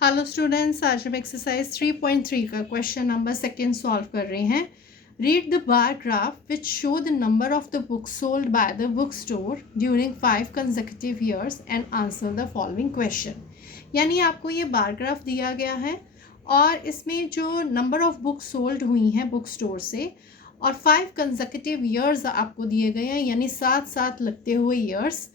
Hello students, आज हम exercise 3.3 का क्वेश्चन नंबर सेकेंड सॉल्व कर रहे हैं। Read the bar graph which show the number of the books sold by the book store during 5 consecutive years and answer the following question. यानी आपको ये bar graph दिया गया है और इसमें जो नंबर ऑफ बुक्स सोल्ड हुई हैं बुक स्टोर से और 5 कंसेक्यूटिव ईयर्स आपको दिए गए हैं, यानी साथ साथ लगते हुए ईयर्स।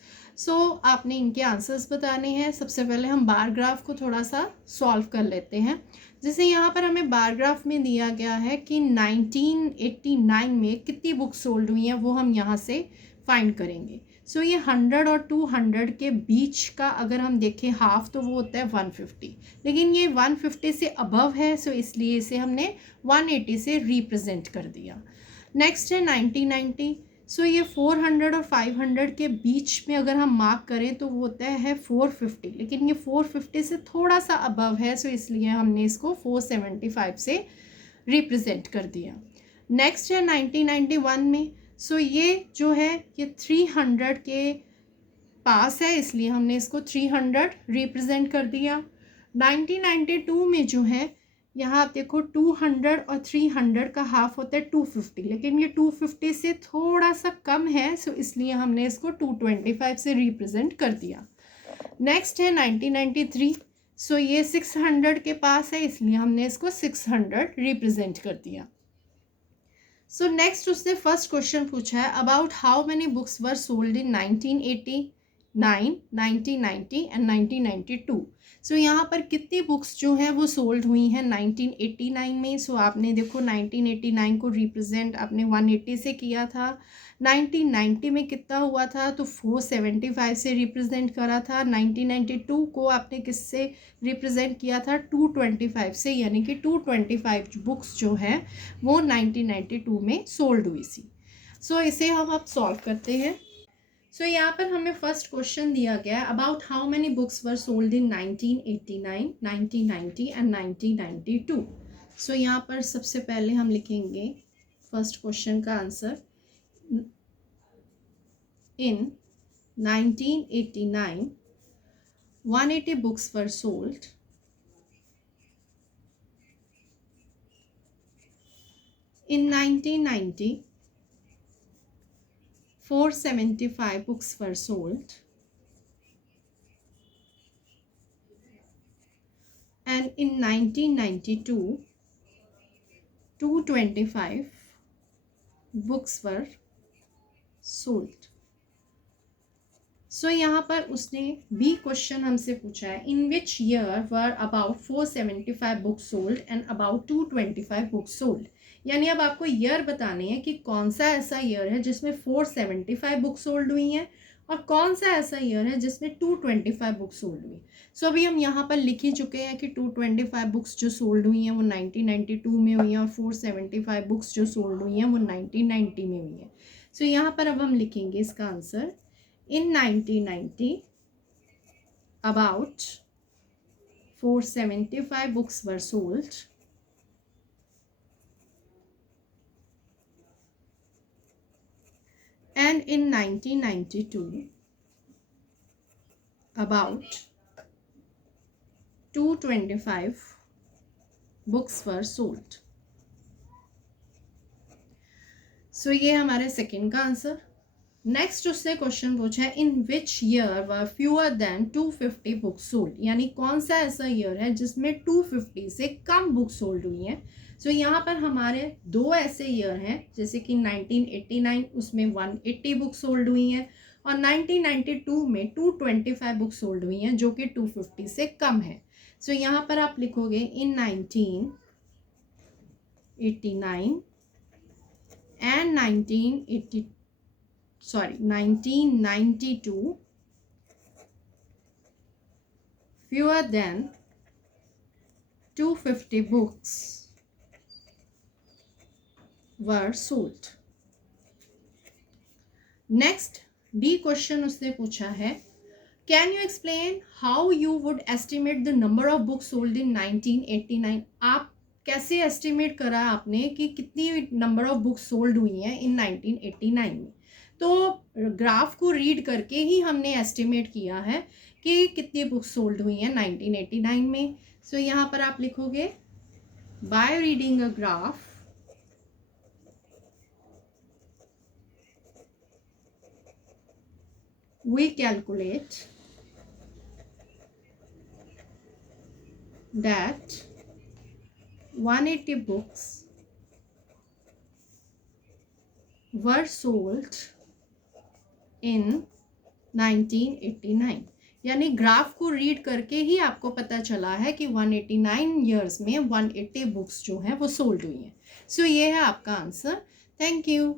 आपने इनके आंसर्स बताने हैं। सबसे पहले हम बार ग्राफ को थोड़ा सा सॉल्व कर लेते हैं। जैसे यहाँ पर हमें बार ग्राफ में दिया गया है कि 1989 में कितनी बुक्स सोल्ड हुई हैं, वो हम यहाँ से फाइंड करेंगे। ये 100 और 200 के बीच का अगर हम देखें हाफ, तो वो होता है 150, लेकिन ये 150 से अबव है, इसलिए इसे हमने 180 से रिप्रेजेंट कर दिया। नेक्स्ट है 1990। ये 400 और 500 के बीच में अगर हम मार्क करें तो वो होता है 450, लेकिन ये 450 से थोड़ा सा अबव है, इसलिए हमने इसको 475 से रिप्रेजेंट कर दिया। नेक्स्ट है 1991 में। ये जो है ये 300 के पास है, इसलिए हमने इसको 300 रिप्रेजेंट कर दिया। 1992 में जो है, यहाँ आप देखो 200 और 300 का हाफ होता है 250, लेकिन ये 250 से थोड़ा सा कम है, इसलिए हमने इसको 225 से रिप्रेजेंट कर दिया। नेक्स्ट है 1993। ये 600 के पास है, इसलिए हमने इसको 600 रिप्रेजेंट कर दिया। नेक्स्ट उसने फर्स्ट क्वेश्चन पूछा है about how many books were sold in 1989, 1990 and 1992। यहाँ पर कितनी बुक्स जो हैं वो सोल्ड हुई हैं 1989 में। आपने देखो 1989 को रिप्रेजेंट आपने 180 से किया था। 1990 में कितना हुआ था, तो 475 से रिप्रेजेंट करा था। 1992 को आपने किससे रिप्रेजेंट किया था, 225 से, यानी कि 225 बुक्स जो हैं वो 1992 में सोल्ड हुई थी। इसे हम अब सॉल्व करते हैं। यहाँ पर हमें फर्स्ट क्वेश्चन दिया गया है about how many books were sold in 1989, 1990 and 1992। यहाँ पर सबसे पहले हम लिखेंगे फर्स्ट क्वेश्चन का answer. In 1989 180 books were sold. In 1990, 475 books were sold, and in 1992, 225 books were sold. यहाँ पर उसने बी क्वेश्चन हमसे पूछा है in which year were about 475 books sold and about 225 books sold. यानी अब आपको ईयर बताने हैं कि कौन सा ऐसा ईयर है जिसमें 475 बुक्स सोल्ड हुई हैं और कौन सा ऐसा ईयर है जिसमें 225 बुक्स सोल्ड हुई। अभी हम यहाँ पर लिख ही चुके हैं कि 225 बुक्स जो सोल्ड हुई हैं वो 1992 में हुई हैं और 475 बुक्स जो सोल्ड हुई हैं वो 1990 में हुई हैं। यहाँ पर अब हम लिखेंगे इसका answer. In 1990, about 475 books were sold, and in 1992, about 225 books were sold. ये हमारे सेकेंड का आंसर। नेक्स्ट उसने क्वेश्चन पूछा है in which year were fewer than 250 books sold. यानी कौन सा ऐसा ईयर है जिसमें 250 से कम बुक्स सोल्ड हुई हैं। यहाँ पर हमारे दो ऐसे ईयर हैं, जैसे कि 1989 उसमें 180 बुक्स सोल्ड हुई हैं और 1992 में 225 बुक्स सोल्ड हुई हैं जो कि 250 से कम है। यहाँ पर आप लिखोगे इन 1989 and 1992 fewer than 250 books were sold. Next D question उसने पूछा है can you explain how would you would estimate the number of books sold in 1989। आप कैसे एस्टिमेट करा आपने कि कितनी नंबर ऑफ बुक्स सोल्ड हुई हैं इन 1989 में। तो ग्राफ को रीड करके ही हमने एस्टिमेट किया है कि कितनी बुक्स सोल्ड हुई हैं 1989 में. सो यहाँ पर आप लिखोगे by reading a graph we calculate that 180 books were sold in 1989. यानी ग्राफ को रीड करके ही आपको पता चला है कि 189 ईयर्स में 180 बुक्स जो हैं वो सोल्ड हुई हैं. सो ये है आपका आंसर. Thank you.